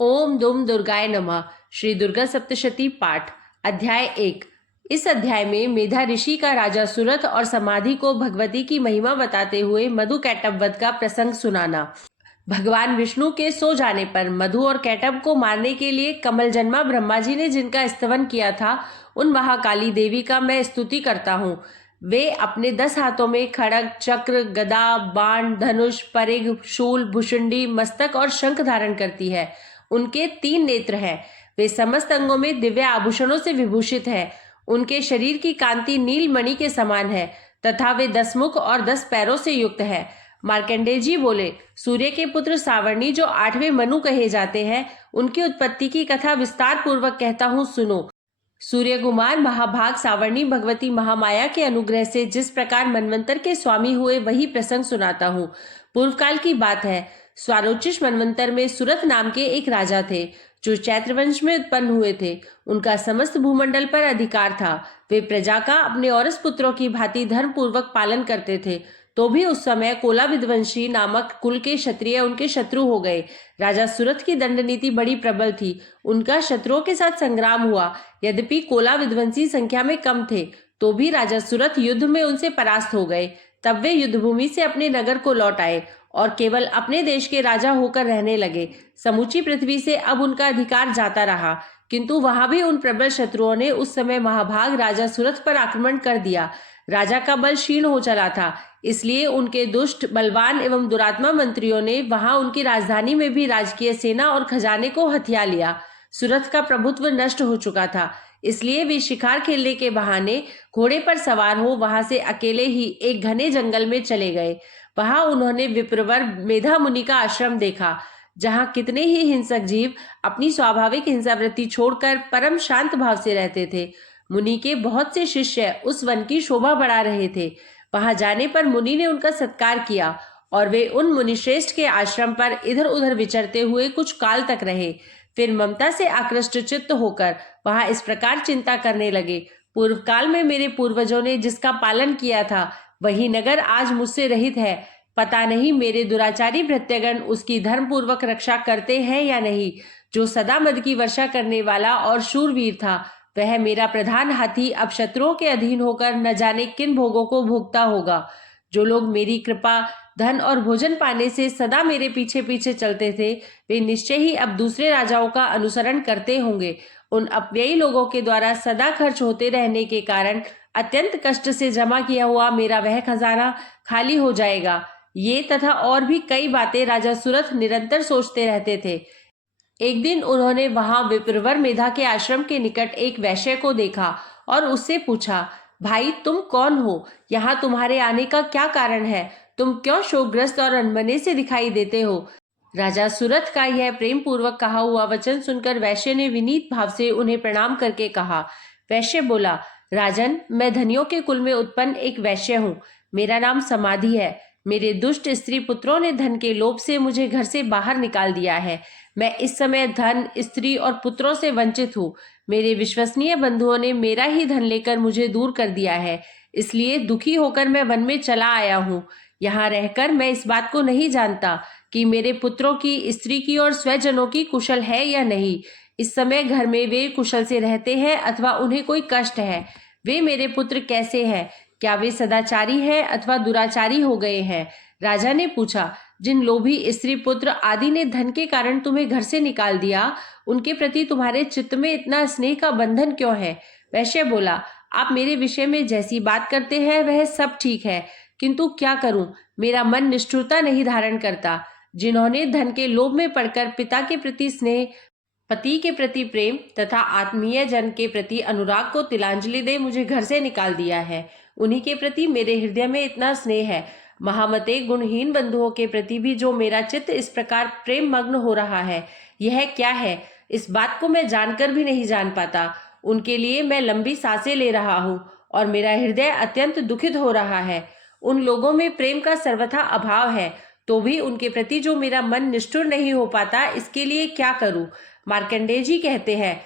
ओम दुम दुर्गाय नमः। श्री दुर्गा सप्तशती पाठ। अध्याय 1। इस अध्याय में मेधा ऋषि का राजा सुरथ और समाधि को भगवती की महिमा बताते हुए मधु कैटभ वध का प्रसंग सुनाना। भगवान विष्णु के सो जाने पर मधु और कैटभ को मारने के लिए कमल जन्मा ब्रह्मा जी ने जिनका स्तवन किया था, उन महाकाली देवी का मैं स्तुति करता हूँ। वे अपने 10 हाथों में खड़ग, चक्र, गदा, बाण, धनुष, परिघ, शूल, भुशुंडी, मस्तक और शंख धारण करती है। उनके 3 नेत्र हैं। वे समस्त अंगों में दिव्य आभूषणों से विभूषित है। उनके शरीर की कांति नील मणि के समान है तथा वे 10 मुख और 10 पैरों से युक्त है। मार्कंडेय जी बोले, सूर्य के पुत्र सावर्णी जो 8वें मनु कहे जाते हैं, उनकी उत्पत्ति की कथा विस्तार पूर्वक कहता हूँ, सुनो। सूर्य कुमार महाभाग सावर्णी भगवती महामाया के अनुग्रह से जिस प्रकार मनवंतर के स्वामी हुए, वही प्रसंग सुनाता हूँ। पूर्व काल की बात है। स्वारोचिष मनवंतर में सुरथ नाम के एक राजा थे, जो चैत्र वंश में उत्पन्न हुए थे। उनका समस्त भूमंडल पर अधिकार था। वे प्रजा का अपने औरस पुत्रों की भांति धर्म पूर्वक पालन करते थे। तो भी उस समय कोला विध्वंसी नामक कुल के क्षत्रिय उनके शत्रु हो गए। राजा सुरथ की दंड नीति बड़ी प्रबल थी। उनका शत्रुओं के साथ संग्राम हुआ। यद्यपि कोला विध्वंसी संख्या में कम थे, तो भी राजा सुरथ युद्ध में उनसे परास्त हो गए। तब वे युद्धभूमि से अपने नगर को लौट आए और केवल अपने देश के राजा होकर रहने लगे। समूची पृथ्वी से अब उनका अधिकार जाता रहा, किंतु वहां भी उन प्रबल शत्रुओं ने उस समय महाभाग राजा सुरथ पर आक्रमण कर दिया। राजा का बल क्षीण हो चला था, इसलिए उनके दुष्ट, बलवान एवं दुरात्मा मंत्रियों ने वहां उनकी राजधानी में भी राजकीय सेना और खजाने को हथिया लिया। सुरथ का प्रभुत्व नष्ट हो चुका था, इसलिए वे शिकार खेलने के बहाने घोड़े पर सवार हो वहां से अकेले ही एक घने जंगल में चले गए। वहां उन्होंने विप्रवर मेधा मुनि का आश्रम देखा, जहां कितने ही हिंसक जीव अपनी स्वाभाविक हिंसावृत्ति छोड़कर परम शांत भाव से रहते थे। मुनि के बहुत से शिष्य उस वन की शोभा बढ़ा रहे थे। वहां जाने पर मुनि ने उनका सत्कार किया और वे उन मुनिश्रेष्ठ के आश्रम पर इधर उधर विचरते हुए कुछ काल तक रहे। फिर ममता से आकृष्ट चित्त होकर वहां इस प्रकार चिंता करने लगे, पूर्व काल में मेरे पूर्वजों ने जिसका पालन किया था, वही नगर आज मुझसे रहित है। पता नहीं मेरे दुराचारी भृत्यगण उसकी धर्म पूर्वक रक्षा करते हैं या नहीं। जो सदा मद की वर्षा करने वाला और शूरवीर था, वह मेरा प्रधान हाथी अब शत्रुओं के अधीन होकर न जाने किन भोगों को भोगता होगा। जो लोग मेरी कृपा, धन और भोजन पाने से सदा मेरे पीछे पीछे चलते थे, वे निश्चय ही अब दूसरे राजाओं का अनुसरण करते होंगे। उन अपव्ययी लोगों के द्वारा सदा खर्च होते रहने के कारण अत्यंत कष्ट से जमा किया हुआ मेरा वह खजाना खाली हो जाएगा। ये तथा और भी कई बातें राजा सुरथ निरंतर सोचते रहते थे। एक दिन उन्होंने वहां विप्रवर मेधा के आश्रम के निकट एक वैश्य को देखा और उससे पूछा, भाई तुम कौन हो? यहाँ तुम्हारे आने का क्या कारण है? तुम क्यों शोकग्रस्त और अनमने से दिखाई देते हो? राजा सुरथ का यह प्रेम पूर्वक कहा हुआ वचन सुनकर वैश्य ने विनीत भाव से उन्हें प्रणाम करके कहा। वैश्य बोला, राजन, मैं धनियों के कुल में उत्पन्न एक वैश्य हूँ। मेरा नाम समाधि है। मेरे दुष्ट स्त्री पुत्रों ने धन के लोभ से मुझे घर से बाहर निकाल दिया है। मैं इस समय धन, स्त्री और पुत्रों से वंचित हूँ। मेरे विश्वसनीय बंधुओं ने मेरा ही धन लेकर मुझे दूर कर दिया है, इसलिए दुखी होकर मैं वन में चला आया हूँ। यहाँ रहकर मैं इस बात को नहीं जानता कि मेरे पुत्रों की, स्त्री की और स्वजनों की कुशल है या नहीं। इस समय घर में वे कुशल से रहते हैं अथवा उन्हें कोई कष्ट है। वे मेरे पुत्र कैसे हैं? क्या वे सदाचारी हैं अथवा दुराचारी हो गए हैं? राजा ने पूछा, जिन लोभी स्त्री पुत्र आदि ने धन के कारण तुम्हें घर से निकाल दिया, उनके प्रति तुम्हारे चित्त में इतना स्नेह का बंधन क्यों है? वैश्य बोला, आप मेरे विषय में जैसी बात करते हैं वह सब ठीक है, किंतु क्या करूं, मेरा मन निष्ठुरता नहीं धारण करता। जिन्होंने धन के लोभ में पड़कर पिता के प्रति स्नेह, पति के प्रति प्रेम तथा आत्मीय जन के प्रति अनुराग को तिलांजलि दे मुझे घर से निकाल दिया है, उन्हीं के प्रति मेरे हृदय में इतना स्नेह है। महामते गुणहीन बंधुओं के प्रति भी जो मेरा चित्त इस प्रकार प्रेम मग्न हो रहा है, यह क्या है? इस बात को मैं जानकर भी नहीं जान पाता। उनके लिए मैं लंबी सांसें ले रहा हूँ और मेरा हृदय अत्यंत दुखित हो रहा है। उन लोगों में प्रेम का सर्वथा अभाव है, तो भी उनके प्रति जो मेरा मन निष्ठुर नहीं हो पाता, इसके लिए क्या करूं? मार्कंडेय जी कहते हैं,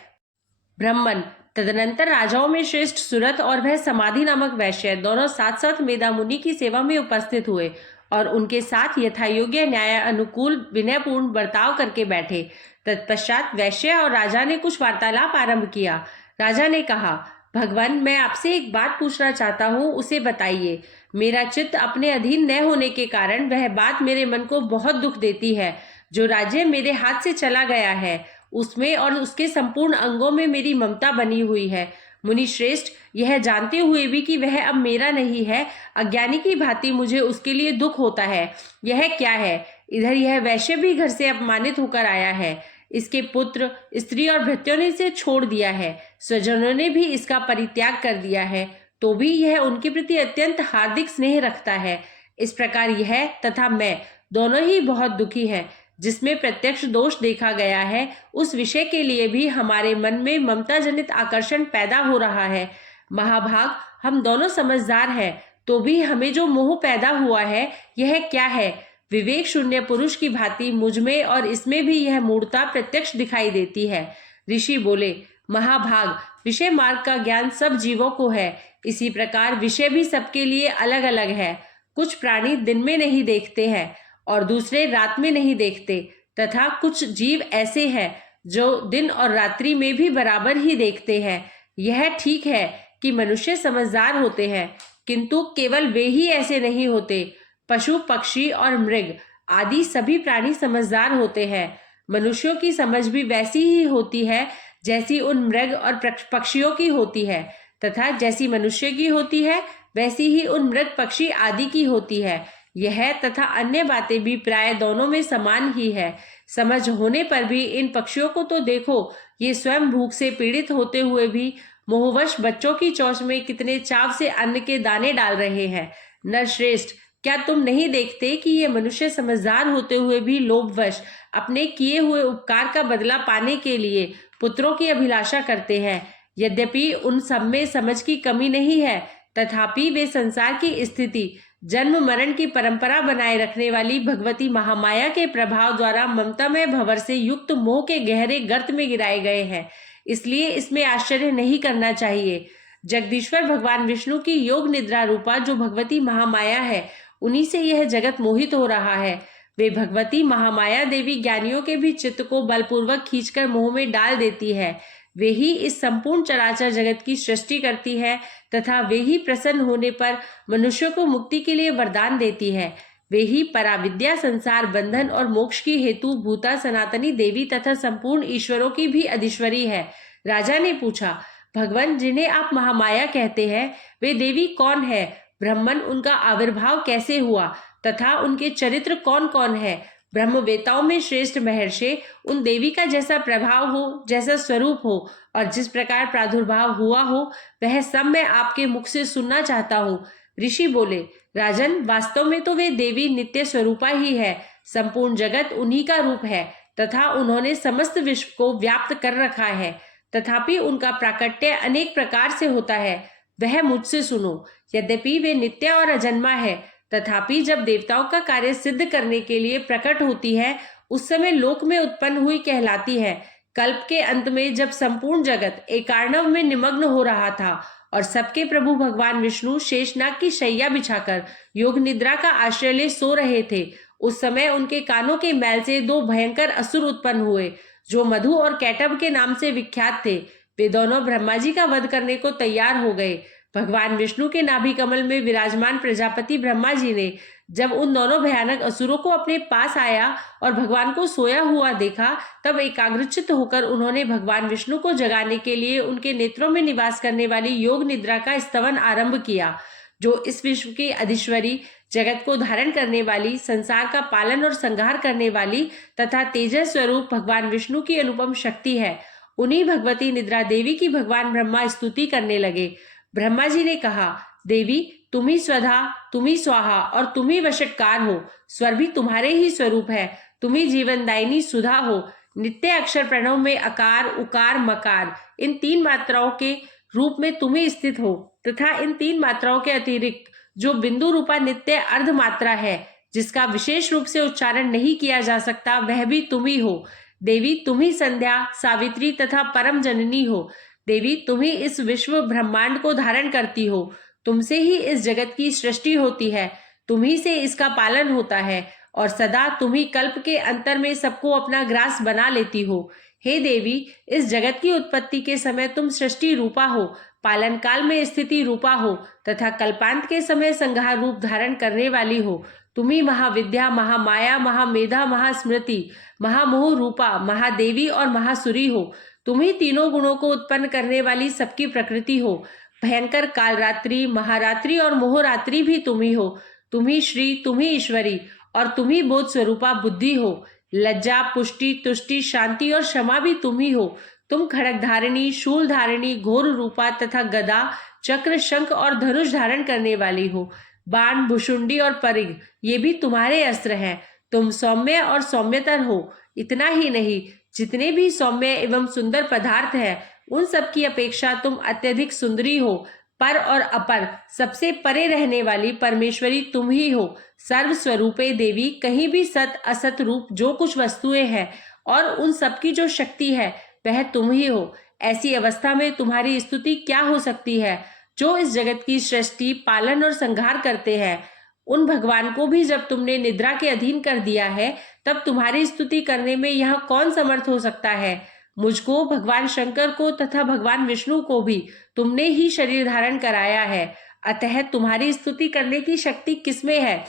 ब्राह्मण, तदनंतर राजाओं में श्रेष्ठ सुरथ और वह समाधि नामक वैश्य दोनों साथ साथ मेधा मुनि की सेवा में उपस्थित हुए और उनके साथ यथायोग्य न्याय अनुकूल विनयपूर्ण बर्ताव करके बैठे। तत्पश्चात वैश्य और राजा ने कुछ वार्तालाप आरंभ किया। राजा ने कहा, भगवान, मैं आपसे एक बात पूछना चाहता हूँ, उसे बताइए। मेरा चित्त अपने अधीन न होने के कारण वह बात मेरे मन को बहुत दुख देती है। जो राज्य मेरे हाथ से चला गया है उसमें और उसके संपूर्ण अंगों में मेरी ममता बनी हुई है। मुनि श्रेष्ठ, यह जानते हुए भी कि वह अब मेरा नहीं है, अज्ञानी की भांति मुझे उसके लिए दुख होता है। यह क्या है? इधर यह वैश्य भी घर से अपमानित होकर आया है। इसके पुत्र, स्त्री और भृत्यों ने इसे छोड़ दिया है। स्वजनों ने भी इसका परित्याग कर दिया है, तो भी यह उनके प्रति अत्यंत हार्दिक स्नेह रखता है। इस प्रकार यह तथा मैं दोनों ही बहुत दुखी हैं। जिसमें प्रत्यक्ष दोष देखा गया है, उस विषय के लिए भी हमारे मन में ममता जनित आकर्षण पैदा हो रहा है। महाभाग, हम दोनों समझदार हैं, तो भी हमें जो मोह पैदा हुआ है, यह क्या है? विवेक शून्य पुरुष की भांति मुझमें और इसमें भी यह मूढ़ता प्रत्यक्ष दिखाई देती है। ऋषि बोले, महाभाग, विषय मार्ग का ज्ञान सब जीवों को है। इसी प्रकार विषय भी सबके लिए अलग अलग है। कुछ प्राणी दिन में नहीं देखते हैं और दूसरे रात में नहीं देखते, तथा कुछ जीव ऐसे हैं जो दिन और रात्रि में भी बराबर ही देखते हैं। यह ठीक है कि मनुष्य समझदार होते हैं, किंतु केवल वे ही ऐसे नहीं होते। पशु, पक्षी और मृग आदि सभी प्राणी समझदार होते हैं। मनुष्यों की समझ भी वैसी ही होती है जैसी उन मृग और पक्षियों की होती है, तथा जैसी मनुष्य की होती है वैसी ही उन मृग, पक्षी आदि की होती है। यह तथा अन्य बातें भी प्राय दोनों में समान ही है। समझ होने पर भी इन पक्षियों को तो देखो, ये स्वयं भूख से पीड़ित होते हुए भी मोहवश बच्चों की चोंच में कितने चाव से अन्न के दाने डाल रहे हैं। नरश्रेष्ठ, क्या तुम नहीं देखते कि ये मनुष्य समझदार होते हुए भी लोभवश अपने किए हुए उपकार का बदला पाने के लिए पुत्रों की अभिलाषा करते हैं? यद्यपि उन सब में समझ की कमी नहीं है, तथापि वे संसार की स्थिति, जन्म मरण की परंपरा बनाए रखने वाली भगवती महामाया के प्रभाव द्वारा ममतामय भंवर से युक्त मोह के गहरे गर्त में गिराए गए हैं। इसलिए इसमें आश्चर्य नहीं करना चाहिए। जगदीश्वर भगवान विष्णु की योग निद्रा रूपा जो भगवती महामाया है, उन्हीं से यह जगत मोहित हो रहा है। वे भगवती महामाया देवी ज्ञानियों के भी चित्त को बलपूर्वक खींचकर मोह में डाल देती है। वे ही इस संपूर्ण चराचर जगत की सृष्टि करती है, तथा वे ही प्रसन्न होने पर मनुष्य को मुक्ति के लिए वरदान देती है। वे ही पराविद्या, संसार बंधन और मोक्ष की हेतु भूता सनातनी देवी तथा संपूर्ण ईश्वरों की भी अधीश्वरी है। राजा ने पूछा, भगवान, जिन्हें आप महामाया कहते हैं, वे देवी कौन है? ब्रह्मन, उनका आविर्भाव कैसे हुआ तथा उनके चरित्र कौन कौन है? ब्रह्मवेताओं में श्रेष्ठ महर्षि, उन देवी का जैसा प्रभाव हो, जैसा स्वरूप हो और जिस प्रकार प्रादुर्भाव हुआ हो, वह सब मैं आपके मुख से सुनना चाहता हूँ। ऋषि बोले, राजन, वास्तव में तो वे देवी नित्य स्वरूपा ही है। संपूर्ण जगत उन्हीं का रूप है तथा उन्होंने समस्त विश्व को व्याप्त कर रखा है। तथापि उनका प्राकट्य अनेक प्रकार से होता है, वह मुझसे सुनो। यद्यपि वे नित्य और अजन्मा है, तथापि जब देवताओं का कार्य सिद्ध करने के लिए प्रकट होती है, उस समय लोक में उत्पन्न हुई कहलाती है। कल्प के अंत में जब संपूर्ण जगत एकार्णव में निमग्न हो रहा था और सबके प्रभु भगवान विष्णु शेषनाग की शैया बिछाकर योग निद्रा का आश्रय ले सो रहे थे, उस समय उनके कानों के मैल से दो भयंकर असुर उत्पन्न हुए, जो मधु और कैटभ के नाम से विख्यात थे। वे दोनों ब्रह्मा जी का वध करने को तैयार हो गए। भगवान विष्णु के नाभि कमल में विराजमान प्रजापति ब्रह्मा जी ने जब उन दोनों भयानक असुरों को अपने पास आया और भगवान को सोया हुआ देखा, तब एकाग्रचित्त होकर उन्होंने भगवान विष्णु को जगाने के लिए उनके नेत्रों में निवास करने वाली योग निद्रा का स्तवन आरंभ किया, जो इस विश्व की अधीश्वरी, जगत को धारण करने वाली, संसार का पालन और संहार करने वाली तथा तेजस स्वरूप भगवान विष्णु की अनुपम शक्ति है। उन्हीं भगवती निद्रा देवी की भगवान ब्रह्मा स्तुति करने लगे। ब्रह्मा जी ने कहा, देवी, तुम ही स्वधा, तुम ही स्वाहा और तुम ही वशटकार हो। स्वर भी तुम्हारे ही स्वरूप है। तुम ही जीवनदायिनी सुधा हो। नित्य अक्षर प्रणव में अकार, उकार, मकार, इन तीन मात्राओं के रूप में तुम ही स्थित हो, तथा इन तीन मात्राओं के अतिरिक्त जो बिंदु रूपा नित्य अर्ध मात्रा है, जिसका विशेष रूप से उच्चारण नहीं किया जा सकता, वह भी तुम ही हो। देवी, तुम ही संध्या, सावित्री तथा परम जननी हो। देवी, तुम ही इस विश्व ब्रह्मांड को धारण करती हो। तुमसे ही इस जगत की सृष्टि होती है, तुम ही से इसका पालन होता है और सदा तुम ही कल्प के अंतर में सबको अपना ग्रास बना लेती हो। हे देवी, इस जगत की उत्पत्ति के समय तुम सृष्टि रूपा हो, पालन काल में स्थिति रूपा हो तथा कल्पांत के समय संहार रूप धारण करने वाली हो। तुम ही महाविद्या, महामाया, महामेधा, महास्मृति, महामोह रूपा, महादेवी और महासुरी हो। तुम ही तीनों गुणों को उत्पन्न करने वाली सबकी प्रकृति हो। भयंकर कालरात्रि, महारात्रि और मोहरात्रि भी तुम ही हो। तुम ही श्री, तुम ही ईश्वरी और तुम ही बोध स्वरूपा बुद्धि हो। लज्जा, पुष्टि, तुष्टि, शांति और क्षमा भी तुम ही हो। तुम खड़ग धारिणी, शूल धारिणी, घोर रूपा तथा गदा, चक्र, शंख और धनुष धारण करने वाली हो। बाण, भुषुंडी और परिघ ये भी तुम्हारे अस्त्र हैं। तुम सौम्य और सौम्यतर हो। इतना ही नहीं, जितने भी सौम्य एवं सुंदर पदार्थ हैं उन सब की अपेक्षा तुम अत्यधिक सुंदरी हो। पर और अपर सबसे परे रहने वाली परमेश्वरी तुम ही हो। सर्व स्वरूपे देवी, कहीं भी सत असत रूप जो कुछ वस्तुएं हैं और उन सबकी जो शक्ति है वह तुम ही हो। ऐसी अवस्था में तुम्हारी स्तुति क्या हो सकती है? जो इस जगत की सृष्टि, पालन और संहार करते हैं, उन भगवान को भी जब तुमने निद्रा के अधीन कर दिया है तब तुम्हारी स्तुति करने में यहाँ कौन समर्थ हो सकता है? मुझको, भगवान शंकर को तथा भगवान विष्णु को भी तुमने ही शरीर धारण कराया है, अतः तुम्हारी स्तुति करने की शक्ति किसमें है?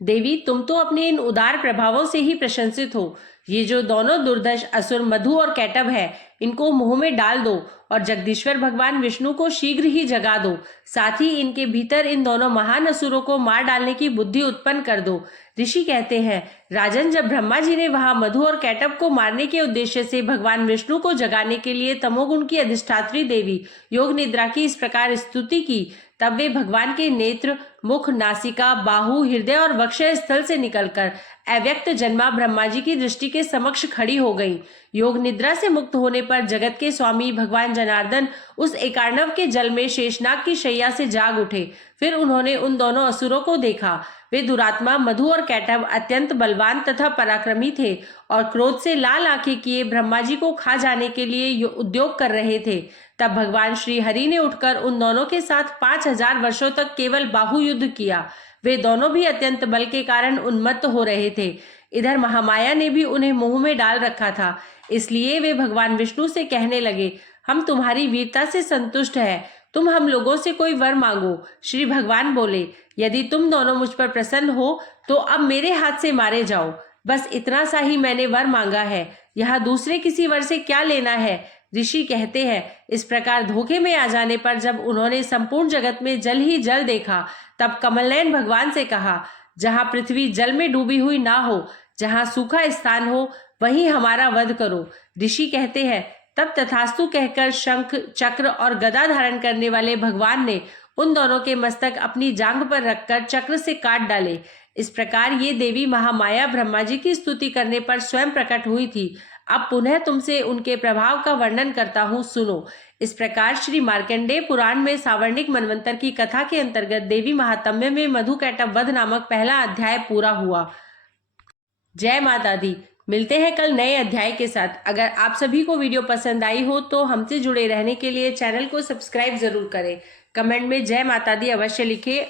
देवी, तुम तो अपने इन उदार प्रभावों से ही प्रशंसित हो। ये जो दोनों दुर्धर्ष असुर मधु और कैटभ है, इनको मुंह में डाल दो और जगदीश्वर भगवान विष्णु को शीघ्र ही जगा दो। साथ ही इनके भीतर इन दोनों महान असुरों को मार डालने की बुद्धि उत्पन्न कर दो। ऋषि कहते हैं, राजन, जब ब्रह्मा जी ने वहां मधु और कैटभ को मारने के उद्देश्य से भगवान विष्णु को जगाने के लिए तमोगुण की अधिष्ठात्री देवी योग निद्रा की इस प्रकार स्तुति की, तब वे भगवान के नेत्र, मुख, नासिका, बाहु, हृदय और वक्ष स्थल से निकलकर अव्यक्त जन्मा ब्रह्मा जी की दृष्टि के समक्ष खड़ी हो गई। योग निद्रा से मुक्त होने पर जगत के स्वामी भगवान जनार्दन उस एकार्णव के जल में शेषनाग की शैया से जाग उठे। फिर उन्होंने उन दोनों असुरों को देखा। वे दुरात्मा मधु और कैटभ अत्यंत बलवान तथा पराक्रमी थे और क्रोध से लाल आंखें किए ब्रह्मा जी को खा जाने के लिए उद्योग कर रहे थे। तब भगवान श्री हरि ने उठकर उन दोनों के साथ 5000 वर्षों तक केवल बाहु युद्ध किया। वे दोनों भी अत्यंत बल के कारण उन्मत्त हो रहे थे। इधर महामाया ने भी उन्हें मुंह में डाल रखा था, इसलिए वे भगवान विष्णु से कहने लगे, हम तुम्हारी वीरता से संतुष्ट हैं, तुम हम लोगों से कोई वर मांगो। श्री भगवान बोले, यदि तुम दोनों मुझ पर प्रसन्न हो तो अब मेरे हाथ से मारे जाओ। बस इतना सा ही मैंने वर मांगा है, यहाँ दूसरे किसी वर से क्या लेना है? ऋषि कहते हैं, इस प्रकार धोखे में आ जाने पर जब उन्होंने संपूर्ण जगत में जल ही जल देखा, तब कमलनयन भगवान से कहा, जहाँ पृथ्वी जल में डूबी हुई ना हो, जहाँ सूखा स्थान हो, वहीं हमारा वध करो। ऋषि कहते हैं, तब तथास्तु कहकर शंख, चक्र और गदा धारण करने वाले भगवान ने उन दोनों के मस्तक अपनी जांघ पर रखकर चक्र से काट डाले। इस प्रकार ये देवी महामाया ब्रह्मा जी की स्तुति करने पर स्वयं प्रकट हुई थी। अब पुनः तुमसे उनके प्रभाव का वर्णन करता हूँ, सुनो। इस प्रकार श्री मार्कंडेय पुराण में सावर्णिक मनवंतर की कथा के अंतर्गत देवी महात्म्य में मधु कैटभ वध नामक पहला अध्याय पूरा हुआ। जय माता दी। मिलते हैं कल नए अध्याय के साथ। अगर आप सभी को वीडियो पसंद आई हो तो हमसे जुड़े रहने के लिए चैनल को सब्सक्राइब जरूर करें। कमेंट में जय माता दी अवश्य लिखें